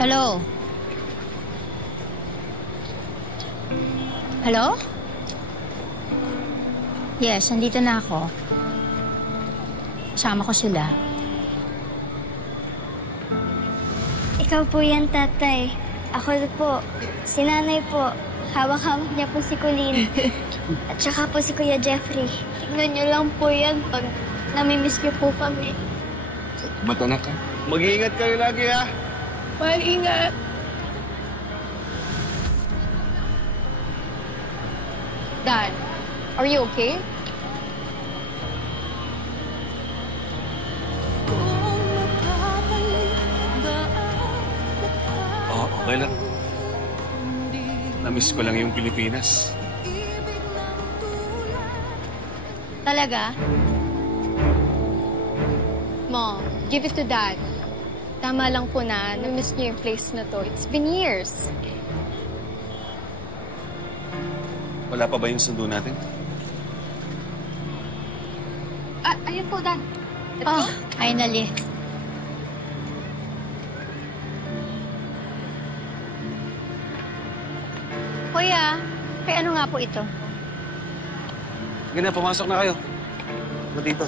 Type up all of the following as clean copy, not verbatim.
Hello? Hello? Yes, nandito na ako. Kasama ko sila. Ikaw po yan, tatay. Ako po. Si nanay po. Hawak-hawak niya po si Colleen. At saka po si Kuya Jeffrey. Tignan niyo lang po yan pag namimiss niyo po kami. Matanak ka. Mag-iingat kayo lagi, ha? Mag-ingat. Dad, are you okay? Oo, okay lang. Namiss ko lang yung Pilipinas. Talaga? Mom, give it to Dad. Tama lang po na na-miss niyo yung place na to. It's been years. Wala pa ba yung sundo natin? Ayun po, Dad. Oh, finally. Kuya, kay ano nga po ito? Sige na, pumasok na kayo. Ako dito.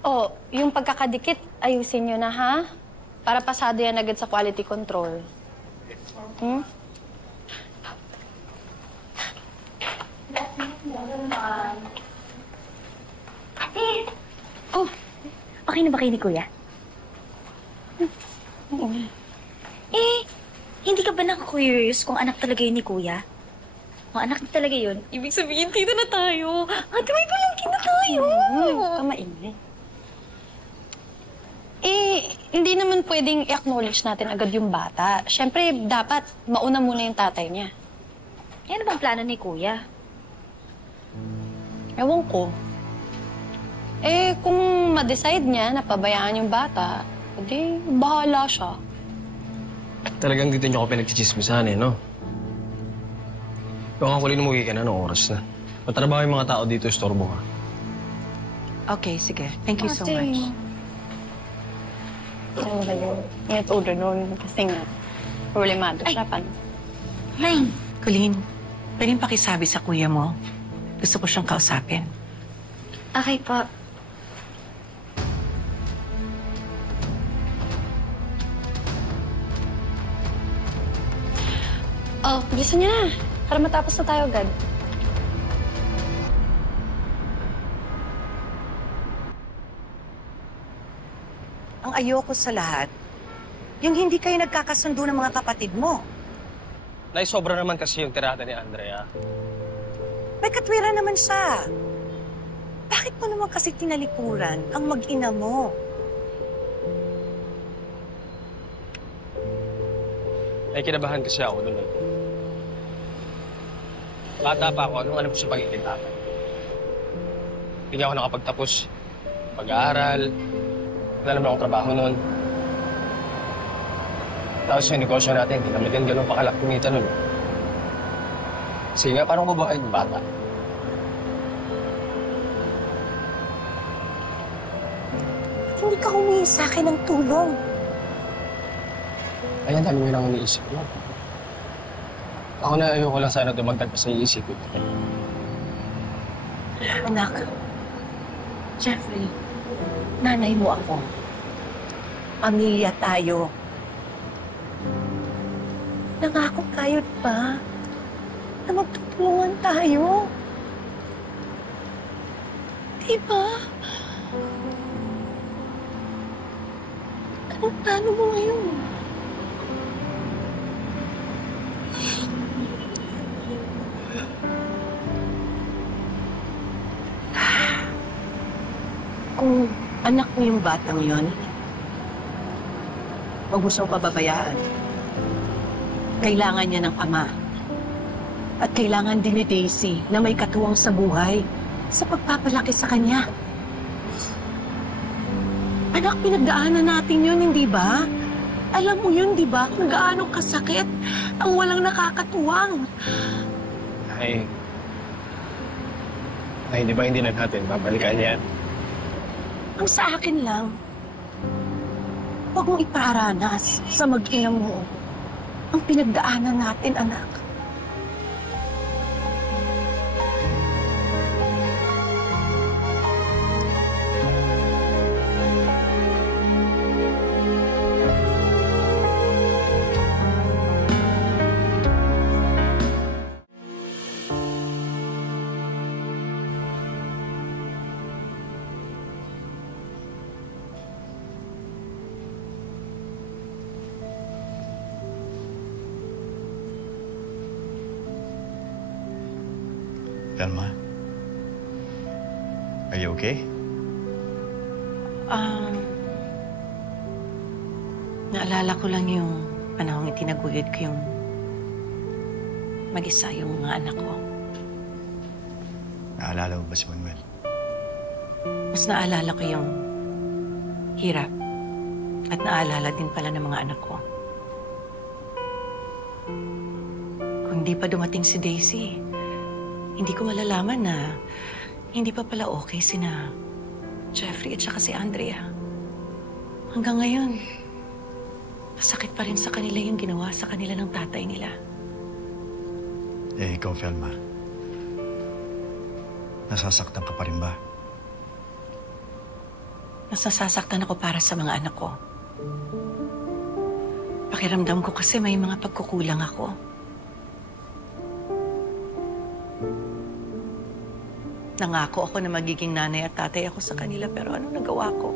Oh, yung pagkakadikit, ayusin nyo na, ha? Para pasado yan agad sa quality control. Hmm? Ate! Oh, okay na ba kayo ni Kuya? Hindi ka ba naka-curious kung anak talaga yun ni Kuya? Kung anak na talaga yun, ibig sabihin, tita na tayo. Ate, may palangkin na tayo. Kamaingay. Hindi naman pwedeng i-acknowledge natin agad yung bata. Siyempre, dapat mauna muna yung tatay niya. Ano bang plano ni Kuya? Ewan ko. Kung ma-decide niya na pabayaan yung bata, edi bahala siya. Talagang dito niyo ako pinagchichismisan, no? Kung ako rin umuwi ka na, anong oras na? Matrabaho yung mga tao dito, istorbo ka. Okay, sige. Thank you so much. Ano ba yun? Ingat order nun kasi nga, problemado siya. Paano? Nay! Colleen, pwedeng pakisabi sa kuya mo. Gusto ko siyang kausapin. Okay po. Oh, gusto niya na. Para matapos na tayo agad. Ang ayoko sa lahat, yung hindi kayo nagkakasundo ng mga kapatid mo. Nay, sobra naman kasi yung tirada ni Andrea. May katwiran naman siya. Bakit mo naman kasi tinalikuran ang mag-ina mo? Ay, kinabahan kasi ako noon. Bata pa ako, anong alam ko sa pagiging tatay? Hindi ako nakapagtapos. Pag-aaral, wala naman akong trabaho noon. Tapos yung negosyo natin, hindi naman din ganun pakalak kumita noon. Kasi nga, parang babae yung bata. Ba't hindi ka humingi sa akin ng tulong? Ayan, dami nyo lang iniisip mo. Ako na ayoko lang sana dumagdag pa sa iisip ko. Anak, Jeffrey, nanay mo ako. Pamilya tayo. Nangako tayo, ba? Na magtutulungan tayo. Diba? Anong plano mo ngayon? Kung anak mo yung batang yon, Huwag mo siyang pababayaan. Kailangan niya ng ama. At kailangan din ni Daisy na may katuwang sa buhay sa pagpapalaki sa kanya. Anak, pinagdaanan natin yun, hindi ba? Alam mo yun, di ba? Kung gaano kasakit ang walang nakakatuwang. Ay, di ba hindi na natin babalikan yan? Ang sa akin lang, huwag mong iparanas sa mag-ina mo ang pinagdaanan natin, anak. Velma, are you okay? Naalala ko lang yung panahong itinaguyod ko yung mag-isa yung mga anak ko. Naalala mo ba si Manuel? Mas naalala ko yung hirap at naalala din pala ng mga anak ko. Kung di pa dumating si Daisy, hindi ko malalaman na hindi pa pala okay sina Jeffrey at saka si Andrea. Hanggang ngayon, masakit pa rin sa kanila yung ginawa sa kanila ng tatay nila. Eh, ikaw, Velma. Nasasaktan ka pa rin ba? Nasasaktan ako para sa mga anak ko. Pakiramdam ko kasi may mga pagkukulang ako. Nangako ako na magiging nanay at tatay ako sa kanila, pero ano nagawa ko?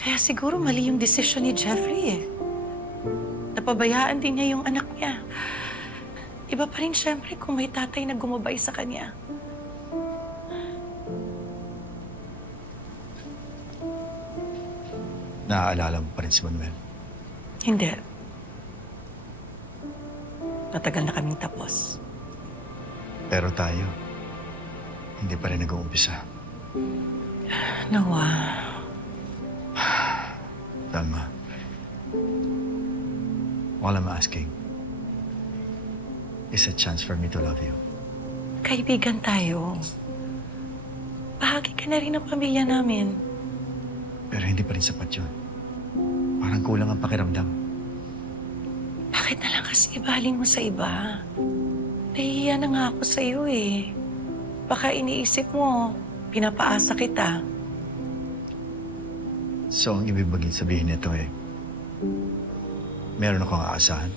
Kaya siguro mali yung desisyon ni Jeffrey eh. Napabayaan din niya yung anak niya. Iba pa rin siyempre kung may tatay na gumabay sa kanya. Naaalala mo pa rin si Manuel? Hindi. Matagal na kaming tapos. Pero tayo, hindi pa rin nag-uumpisa. Noah. Velma, all I'm asking is a chance for me to love you. Kaibigan tayo. Bahagi ka na rin ng pamilya namin. Pero hindi pa rin sapat yun. Parang kulang ang pakiramdam. Bakit na lang kasi ibaling mo sa iba? Nahihiya na nga ako sa'yo eh. Baka iniisip mo, pinapaasa kita. So, ang ibig sabihin nito eh, meron akong aasahan.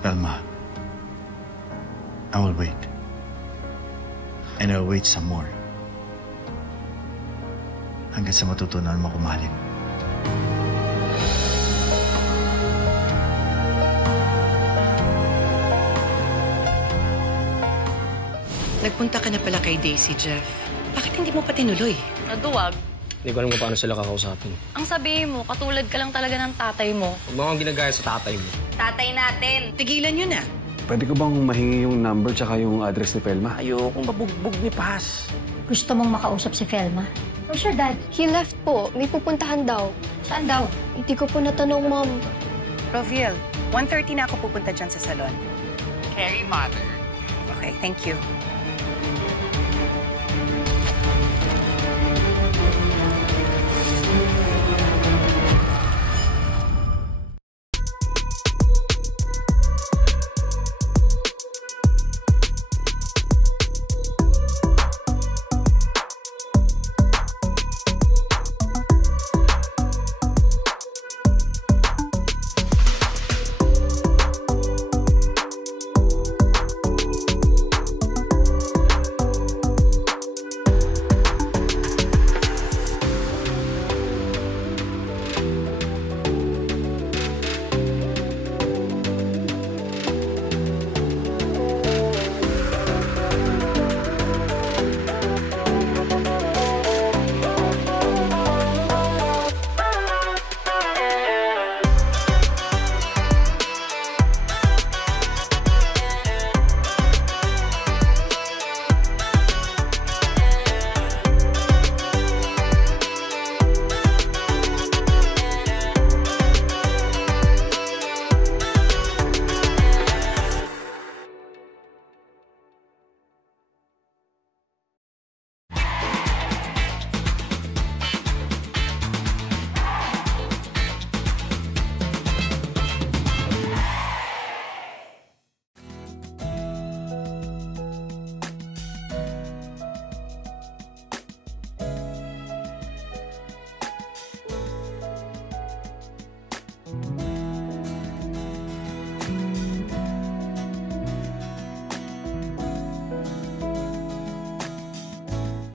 Velma, I will wait. And I'll wait some more. Hanggang sa matutunan mo kumahalin. Nagpunta ka na pala kay Daisy, Jeff. Bakit hindi mo pa tinuloy? Naduwag. Hindi ko alam kung paano sila kakausapin. Ang sabihin mo, katulad ka lang talaga ng tatay mo. Huwag mo akong ginagaya sa tatay mo. Tatay natin. Tigilan yun na. Pwede ko bang mahingi yung number tsaka yung address ni Velma? Ayokong mabugbog ni Paz. Gusto mong makausap si Velma? Oh, sure, Dad. He left po. May pupuntahan daw. Saan daw? Hindi ko po natanong, Mom. Roviel, 1:30 na ako pupunta dyan sa salon. Carrie, Mother. Okay, thank you.